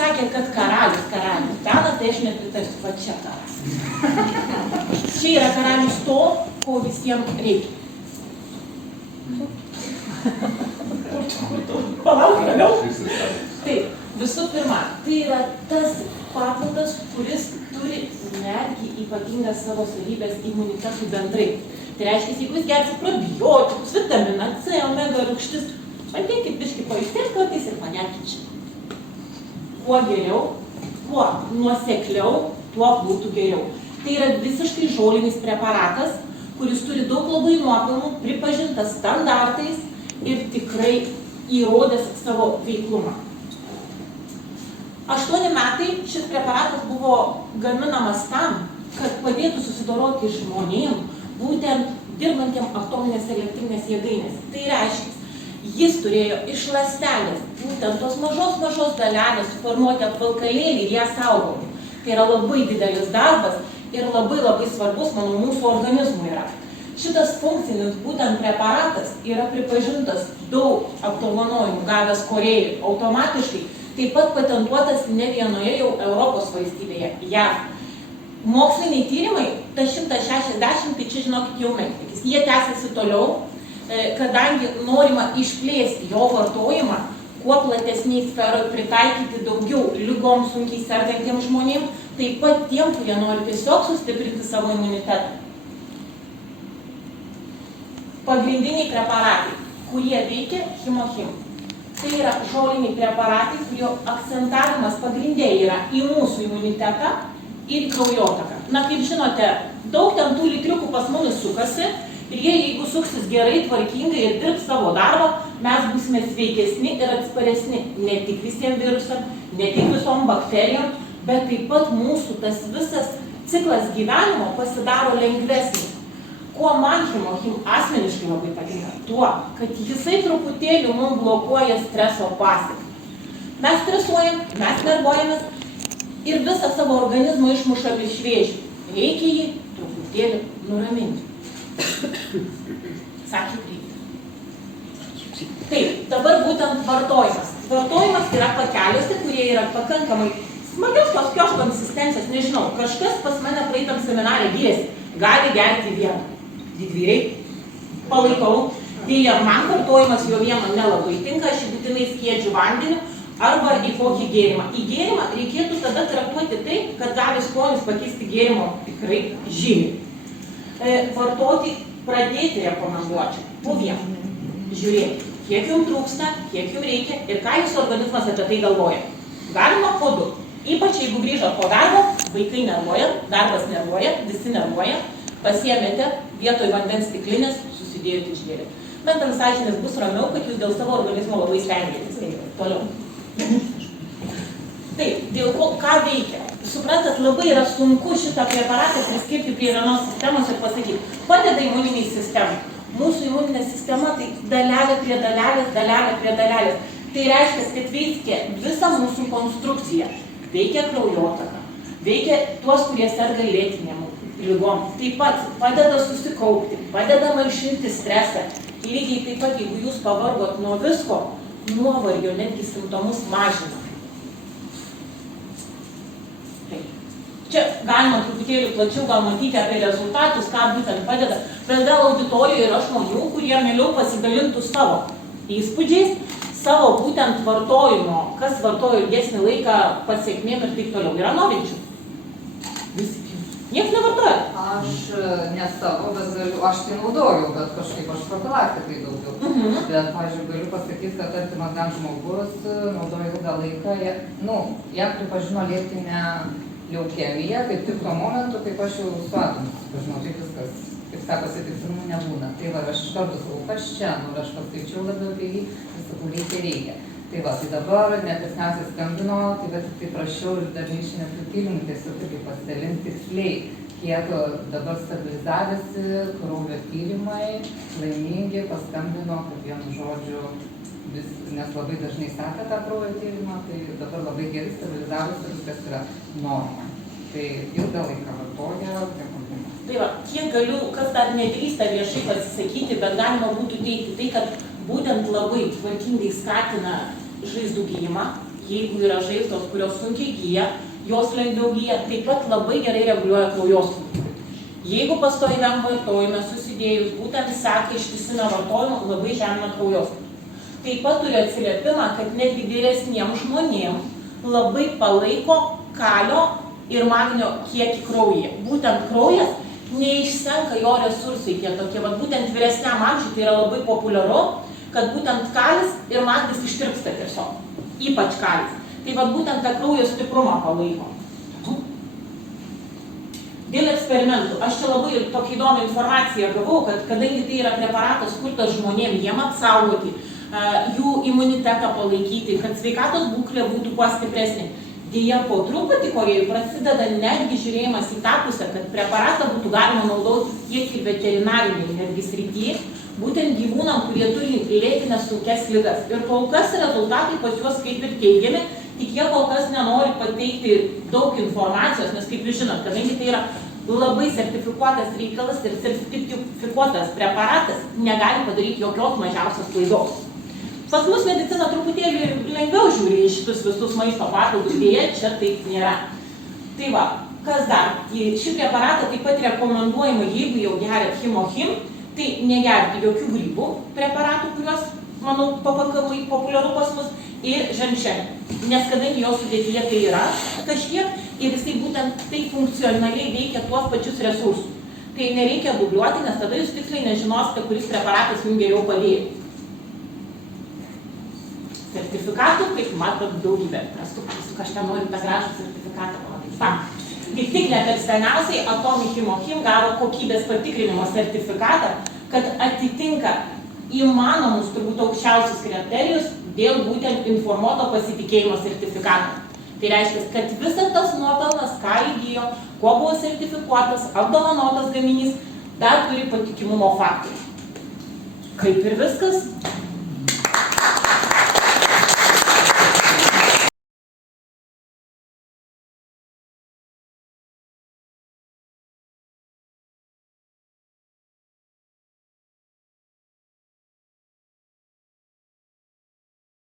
sakė, kad karalius. Benas, tai aš nepritarsiu, va čia karalius. Čia yra karalius to, ko visiems reikia. Palauk, toliau. Taip, visų pirma, tai yra tas papildas, kuris turi netgi ypatingas savo savybės imunitetui bendrai. Tai reiškia, jeigu jūs gersit probiotikus, vitaminą C, omega rūgštis, padėkit biškį pailsėti kartais ir pagerkit čia. Kuo geriau, kuo nuosekliau, tuo būtų geriau. Tai yra visiškai žolinis preparatas, kuris turi daug labai nuopelnų, pripažintas standartais ir tikrai įrodęs savo veiklumą. 8 metai šis preparatas buvo gaminamas tam, kad padėtų susidoroti žmonėm, būtent dirbantiem atominės elektrinės jėgainės. Tai reiškia, jis turėjo iš ląstelės, būtent tos mažos dalelės suformuoti apvalkalėlį ir ją saugoti. Tai yra labai didelis darbas ir labai svarbus, manau, mūsų organizmui yra. Šitas funkcinis būtent preparatas yra pripažintas daug apdovanojimų gavęs Korėjai automatiškai, taip pat patentuotas ne vienoje jau Europos valstybėje, JAV. Moksliniai tyrimai, ta 160, tai čia žinokit jau menkis. Jie tęsiasi toliau, kadangi norima išplėsti jo vartojimą, kuo platesniai sferoj pritaikyti daugiau ligom sunkiai sergantiems žmonėms, taip pat tiem, kurie nori tiesiog sustiprinti savo imunitetą. Pagrindiniai preparatai, kurie veikia Himochim. Tai yra žoliniai preparatai, kurio akcentavimas pagrindė yra į mūsų imunitetą ir kraujotaką. Na, kaip žinote, daug ten tų litriukų pas mumis sukasi ir jie, jeigu suksis gerai, tvarkingai ir dirbs savo darbą, mes būsime sveikesni ir atsparesni ne tik visiems virusam, ne tik visom bakterijom, bet taip pat mūsų tas visas ciklas gyvenimo pasidaro lengvesnis. Kuo man Himochim asmeniškai labai patinka? Tuo, kad jisai truputėlį mums blokuoja streso pasekmes. Mes stresuojam, mes nervuojamės ir visą savo organizmą išmušam iš vėžių. Reikia jį truputėlį nuraminti. Sakė reikia. Taip, dabar būtent vartojimas. Vartojimas yra pakeliuose, kurie yra pakankamai smagios tos kios konsistencijos, nežinau, kažkas pas mane praeitam seminarė gyrėsi, gali gerti vieną. Didvyriai, palaikau, dėja man vartojimas jo vieno nelabai tinka, aš būtinai skiedžiu vandeniu arba į kokį gėrimą. Į gėrimą reikėtų tada traktuoti taip, kad gali skonis pakeisti gėrimo tikrai žymiai. Vartoti pradėti rekomenduočiau po vieną. Žiūrėti, kiek jums trūksta, kiek jums reikia ir ką jūsų organizmas apie tai galvoja. Galima po 2. Ypač jeigu grįžot po darbo, vaikai nervuoja, darbas nervuoja, visi nervuoja, pasiėmėte vietoj vandens stiklinės, susidėjote išgėrėte. Bet ant sąžinės bus ramiau, kad jūs dėl savo organizmo labai stengiatės. Toliau. Taip, dėl ko, ką veikia? Suprantat, labai yra sunku šitą preparatą priskirti prie vienos sistemos ir pasakyti. Padeda imuniniai sistemai. Mūsų imuninė sistema tai dalelė prie dalelės, dalelė prie dalelės. Tai reiškia, kad veikia visą mūsų konstrukciją. Veikia kraujotaką, veikia tuos, kurie serga lėtinėm ligom. Taip pat padeda susikaupti, padeda malšinti stresą. Lygiai taip pat, jeigu jūs pavargot nuo visko, nuovargio netgi simptomus mažina. Taip. Čia galima truputėlį plačiau gal matyti apie rezultatus, ką būtent padeda. Bet gal auditorijoje yra žmonių, kurie mieliau pasidalintų savo įspūdžiais, savo būtent vartojimo, kas vartojo ilgesnį laiką pasiekmėm ir taip toliau. Yra norinčių? Visi. Niekas nevartoja? Aš ne savo, bet galiu, aš tai naudoju, bet kažkaip aš profilaktikai daugiau. Bet, pavyzdžiui, galiu pasakyti, kad artimas gan žmogus naudoja ilgą laiką, jam pripažino lėtinę leukemiją, kaip tik tuo momentu, kaip aš jau su atomu susipažinau, tai viskas, kaip sako, pasitikrinimų nebūna. Tai va, aš iš karto sakau, kas čia, aš paskaičiau labiau apie jį, vis sakau, reikia. Tai va, tai dabar nepesniausiai skambino, tai bet tik tai prašiau ir dar neišinėtų tyrimų, tiesiog irgi pasidalinti tiksliai, kiek dabar stabilizavėsi kraujo tyrimai, laimingi, paskambino, kaip vienu žodžiu, nes labai dažnai seka tą kraujo tyrimą, tai dabar labai gerai stabilizavėsi, viskas yra norma. Tai ilgą laiką vartoja, rekomenduoju. Tai va, kiek galiu, kas dar nedrįsta viešai pasisakyti, bet galima būtų teikti tai, kad būtent labai tvarkingai skatina žaizdų gijimą, jeigu yra žaizdos, kurios sunkiai gyja, jos lengviau gyja, taip pat labai gerai reguliuoja kraujospūdį. Jeigu pastoviam vartojime susidėjus būtent seka ištisinę vartojimą, labai žemina kraujospūdį. Taip pat turi atsiliepimą, kad netgi vyresniems žmonėms labai palaiko kalio ir magnio kiekį kraujyje. Būtent kraujas neišsenka jo resursai tie tokie, būtent vyresniam amžiui tai yra labai populiaru, kad būtent kalis ir magnis ištirpsta tiesiog, ypač kalis. Tai būtent tą kraujo stiprumą palaiko. Dėl eksperimentų. Aš čia labai tokią įdomią informaciją gavau, kad kadangi tai yra preparatas skirtas žmonėm, jiem apsaugoti, jų imunitetą palaikyti, kad sveikatos būklė būtų kuo stipresnė. Deja, po truputį korėjų prasideda netgi žiūrėjimas į tą pusę, kad preparatą būtų galima naudoti tiek ir veterinariniai netgi srityje, būtent gyvūnam, kurie turi lėtines sunkias ligas. Ir kol kas rezultatai pas juos kaip ir teigiami, tik jie kol kas nenori pateikti daug informacijos, nes kaip jūs žinot, kadangi tai yra labai sertifikuotas reikalas ir sertifikuotas preparatas, negali padaryti jokios mažiausios klaidos. Pas mus medicina truputėlį lengviau žiūri į šitus visus maisto papildus, dėja čia taip nėra. Tai va, kas dar? Šį preparatą taip pat rekomenduojama, jeigu jau geriat Himohim, tai negerti jokių grybų preparatų, kuriuos, manau, pakankamai populiaru pas mus, ir ženšenio. Nes kadangi jo sudėtyje tai yra kažkiek ir jisai būtent tai funkcionaliai veikia tuos pačius resursus. Tai nereikia dubliuoti, nes tada jūs tiksliai nežinosite, kuris preparatas jums geriau padėjo. Sertifikatų, kaip matot, daugybė. Kažką noriu tą gražų sertifikatą pamatyti. Kaip tik ne per seniausiai Atomic Himohim gavo kokybės patikrinimo sertifikatą, kad atitinka įmanomus turbūt aukščiausius kriterijus dėl būtent informuoto pasitikėjimo sertifikato. Tai reiškia, kad visas tas nuopelnas, ką įgijo, kuo buvo sertifikuotas, apdovanotas gaminys, dar turi patikimumo faktorių. Kaip ir viskas,